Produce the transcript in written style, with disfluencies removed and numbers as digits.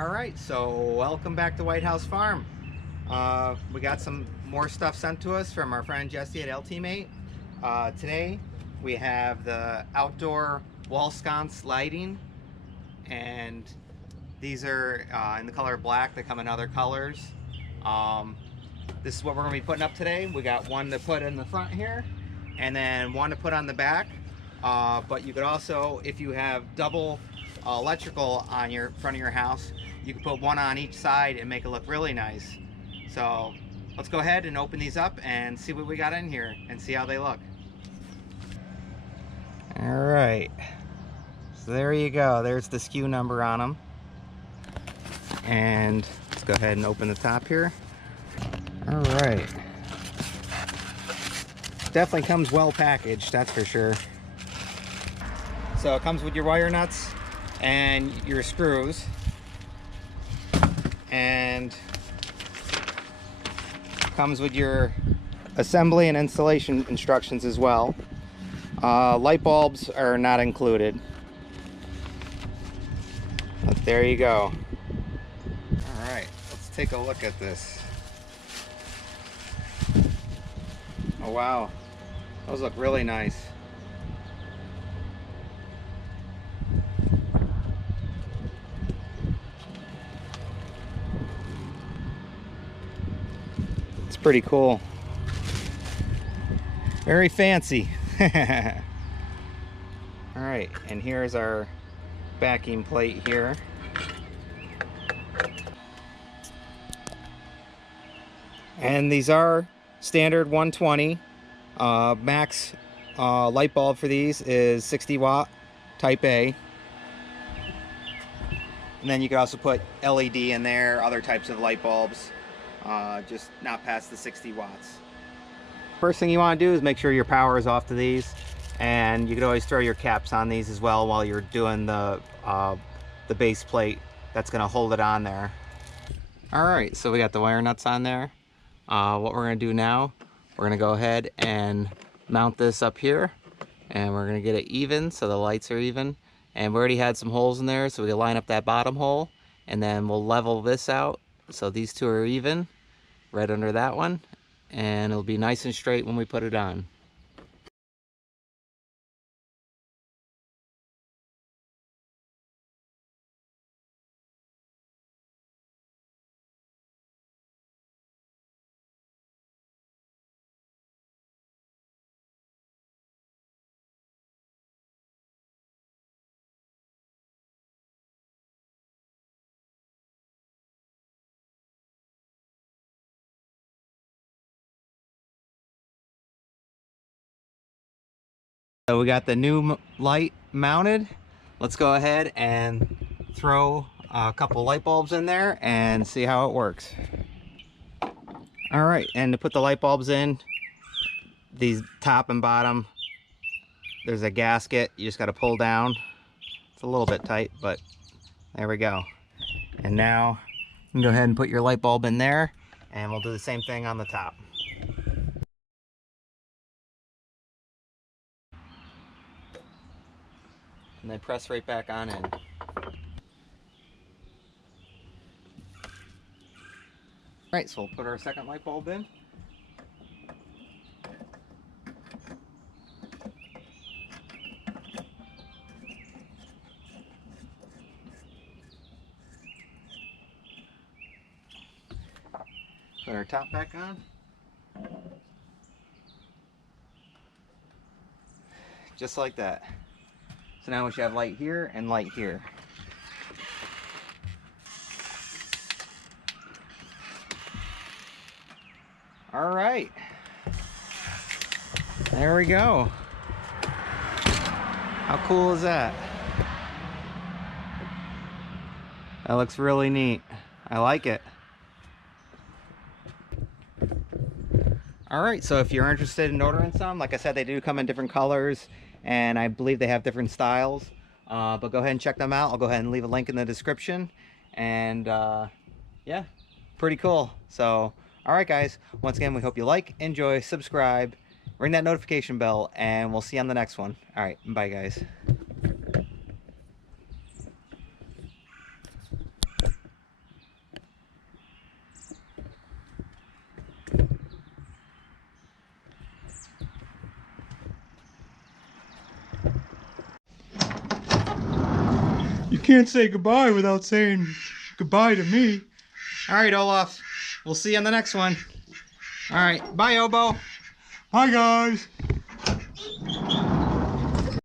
Alright, so welcome back to Whitehouse Farm. We got some more stuff sent to us from our friend Jesse at LTmate. Today we have the outdoor wall sconce lighting, and these are in the color black. They come in other colors. This is what we're going to be putting up today. We got one to put in the front here and then one to put on the back. But you could also, if you have double electrical on your front of your house, you can put one on each side and make it look really nice. So let's go ahead and open these up and see what we got in here and see how they look. All right, so there you go. There's the SKU number on them. And let's go ahead and open the top here. All right, definitely comes well packaged, that's for sure. So it comes with your wire nuts and your screws, and comes with your assembly and installation instructions as well. Light bulbs are not included, but there you go. All right, let's take a look at this. Oh wow, those look really nice. It's pretty cool. Very fancy. All right, and here's our backing plate here. And these are standard 120. Max light bulb for these is 60 watt type A. And then you could also put LED in there, other types of light bulbs, just not past the 60 watts. First thing you want to do is make sure your power is off to these, and you could always throw your caps on these as well while you're doing the base plate that's going to hold it on there. All right, so we got the wire nuts on there. What we're going to do now, we're going to go ahead and mount this up here, and we're going to get it even so the lights are even. And we already had some holes in there, so we can line up that bottom hole, and then we'll level this out so these two are even right under that one, and it'll be nice and straight when we put it on. So we got the new light mounted. Let's go ahead and throw a couple light bulbs in there and see how it works. All right, and to put the light bulbs in, these top and bottom, there's a gasket you just got to pull down. It's a little bit tight, but there we go. And now you can go ahead and put your light bulb in there, and we'll do the same thing on the top. And then press right back on in. Alright, so we'll put our second light bulb in. Put our top back on. Just like that. So now we should have light here and light here. All right, there we go. How cool is that? That looks really neat. I like it. All right, so if you're interested in ordering some, like I said, they do come in different colors, and I believe they have different styles. But go ahead and check them out. I'll go ahead and leave a link in the description. And yeah, pretty cool. So, all right, guys. Once again, we hope you like, enjoy, subscribe, ring that notification bell, and we'll see you on the next one. All right, bye, guys. can't say goodbye without saying goodbye to me. All right, Olaf. We'll see you on the next one. All right. Bye, Obo. Bye, guys.